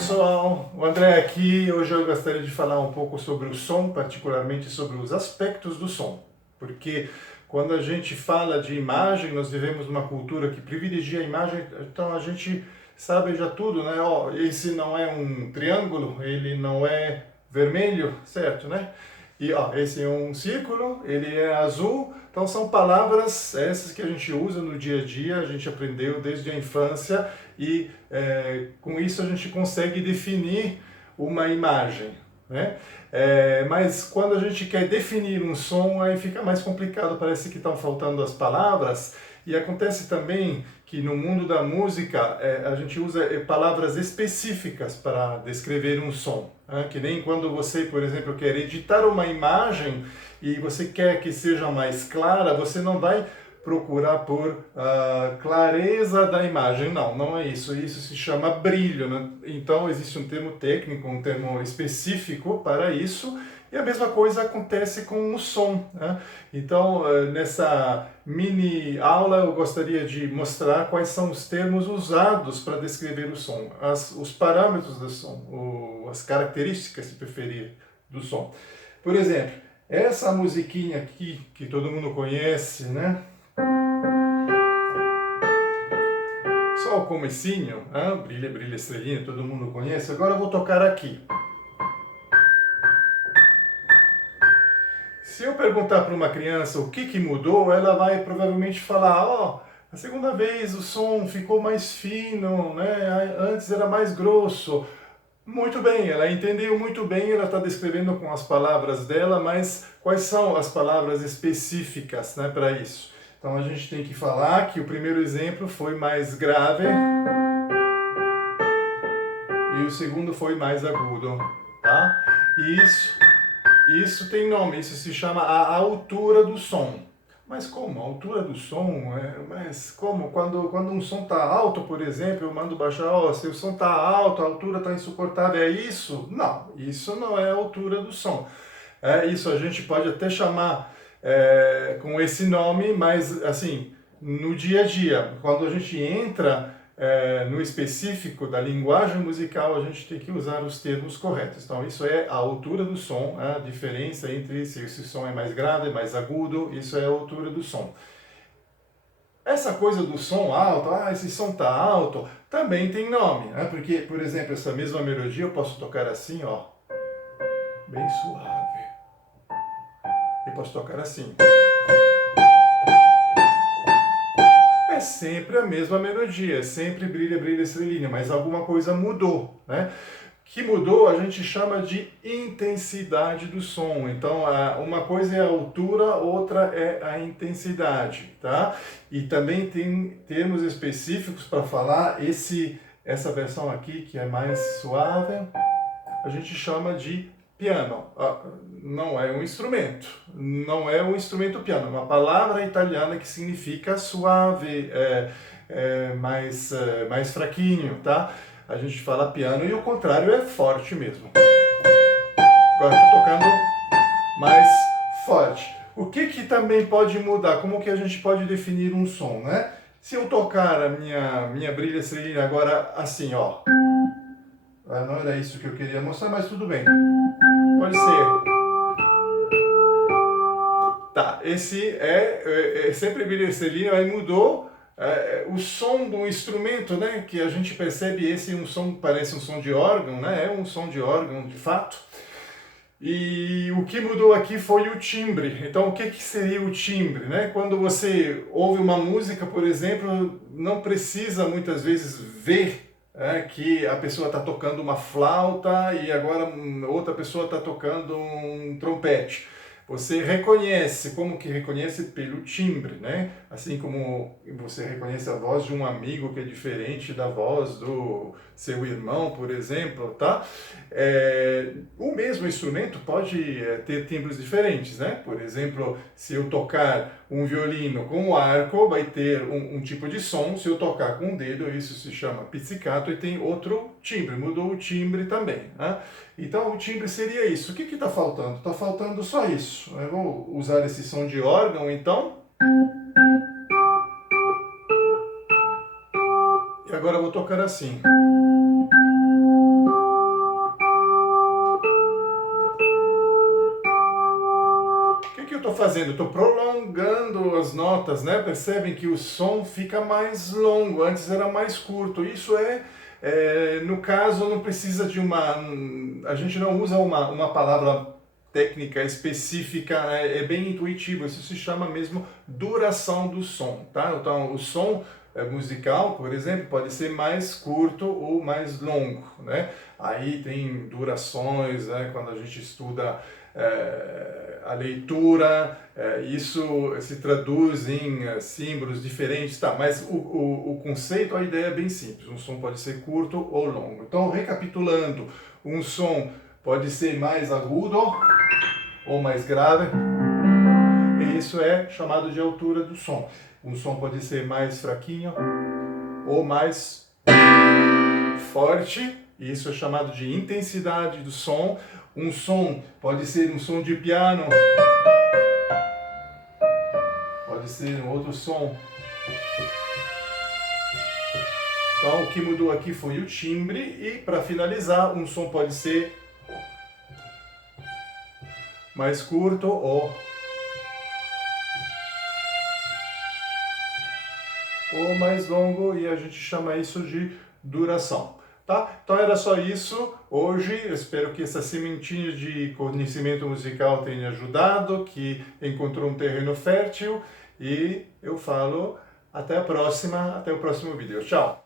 pessoal, o André aqui. Hoje eu gostaria de falar um pouco sobre o som, particularmente sobre os aspectos do som. Porque quando a gente fala de imagem, nós vivemos numa cultura que privilegia a imagem, então a gente sabe já tudo, né? Ó, esse não é um triângulo, ele não é vermelho, certo, né? E ó, esse é um círculo, ele é azul. Então são palavras essas que a gente usa no dia a dia, a gente aprendeu desde a infância e com isso a gente consegue definir uma imagem, né? Mas quando a gente quer definir um som, aí fica mais complicado, parece que estão faltando as palavras. E acontece também que no mundo da música a gente usa palavras específicas para descrever um som. Né? Que nem quando você, por exemplo, quer editar uma imagem e você quer que seja mais clara, você não vai procurar por clareza da imagem. Não, não é isso. Isso se chama brilho. Né? Então existe um termo técnico, um termo específico para isso. E a mesma coisa acontece com o som. Né? Então, nessa mini aula, eu gostaria de mostrar quais são os termos usados para descrever o som, os parâmetros do som, as características, se preferir, do som. Por exemplo, essa musiquinha aqui, que todo mundo conhece, né? Só o comecinho, brilha, brilha, estrelinha, todo mundo conhece. Agora eu vou tocar aqui. Se eu perguntar para uma criança o que mudou, ela vai provavelmente falar, ó, a segunda vez o som ficou mais fino, né? Antes era mais grosso. Muito bem, ela entendeu muito bem, ela está descrevendo com as palavras dela, mas quais são as palavras específicas, né, para isso? Então a gente tem que falar que o primeiro exemplo foi mais grave e o segundo foi mais agudo, tá? Isso tem nome, isso se chama a altura do som. Mas como? A altura do som? Mas como? Quando um som está alto, por exemplo, eu mando baixar, ó, se o som está alto, a altura está insuportável, é isso? Não, isso não é a altura do som. Isso a gente pode até chamar com esse nome, mas assim, no dia a dia, quando a gente entra no específico da linguagem musical, a gente tem que usar os termos corretos. Então, isso é a altura do som, a diferença entre se esse som é mais grave, mais agudo, isso é a altura do som. Essa coisa do som alto, esse som tá alto, também tem nome, né? Porque, por exemplo, essa mesma melodia eu posso tocar assim, ó, bem suave. E posso tocar assim. É sempre a mesma melodia, sempre brilha, brilha, estrelinha, mas alguma coisa mudou, né? Que mudou a gente chama de intensidade do som. Então, uma coisa é a altura, outra é a intensidade, tá? E também tem termos específicos para falar essa versão aqui que é mais suave, a gente chama de piano. Não é um instrumento, não é um instrumento piano, é uma palavra italiana que significa suave, mais fraquinho, tá? A gente fala piano e o contrário é forte mesmo. Agora estou tocando mais forte. O que também pode mudar? Como que a gente pode definir um som, né? Se eu tocar a minha brilha estrelinha agora assim, ó. Não era isso que eu queria mostrar, mas tudo bem. Pode ser. Tá, esse é sempre brilha estrelinha, aí mudou o som do instrumento, né? Que a gente percebe esse um som, parece um som de órgão, né? É um som de órgão, de fato. E o que mudou aqui foi o timbre. Então, o que seria o timbre, né? Quando você ouve uma música, por exemplo, não precisa muitas vezes ver que a pessoa está tocando uma flauta e agora outra pessoa está tocando um trompete. Você reconhece, como que reconhece? Pelo timbre, né? Assim como você reconhece a voz de um amigo que é diferente da voz do seu irmão, por exemplo, tá? O mesmo instrumento pode ter timbres diferentes, né? Por exemplo, se eu tocar um violino com o arco, vai ter um tipo de som. Se eu tocar com o dedo, isso se chama pizzicato e tem outro timbre, mudou o timbre também, né? Então o timbre seria isso. O que está faltando? Está faltando só isso. Eu vou usar esse som de órgão, então. E agora eu vou tocar assim. estou fazendo? Estou prolongando as notas, né? Percebem que o som fica mais longo, antes era mais curto. Isso no caso, não precisa de a gente não usa uma palavra técnica específica, é bem intuitivo, isso se chama mesmo duração do som, tá? Então, o som musical, por exemplo, pode ser mais curto ou mais longo, né? Aí tem durações, né? Quando a gente estuda a leitura, isso se traduz em símbolos diferentes, tá? Mas o conceito, a ideia é bem simples, um som pode ser curto ou longo. Então, recapitulando, um som pode ser mais agudo ou mais grave, e isso é chamado de altura do som. Um som pode ser mais fraquinho ou mais forte, e isso é chamado de intensidade do som. Um som pode ser um som de piano, pode ser um outro som. Então, o que mudou aqui foi o timbre, e para finalizar, um som pode ser mais curto ou mais longo, e a gente chama isso de duração. Tá? Então era só isso hoje. Eu espero que essa sementinha de conhecimento musical tenha ajudado, que encontrou um terreno fértil, e eu falo até a próxima, até o próximo vídeo. Tchau!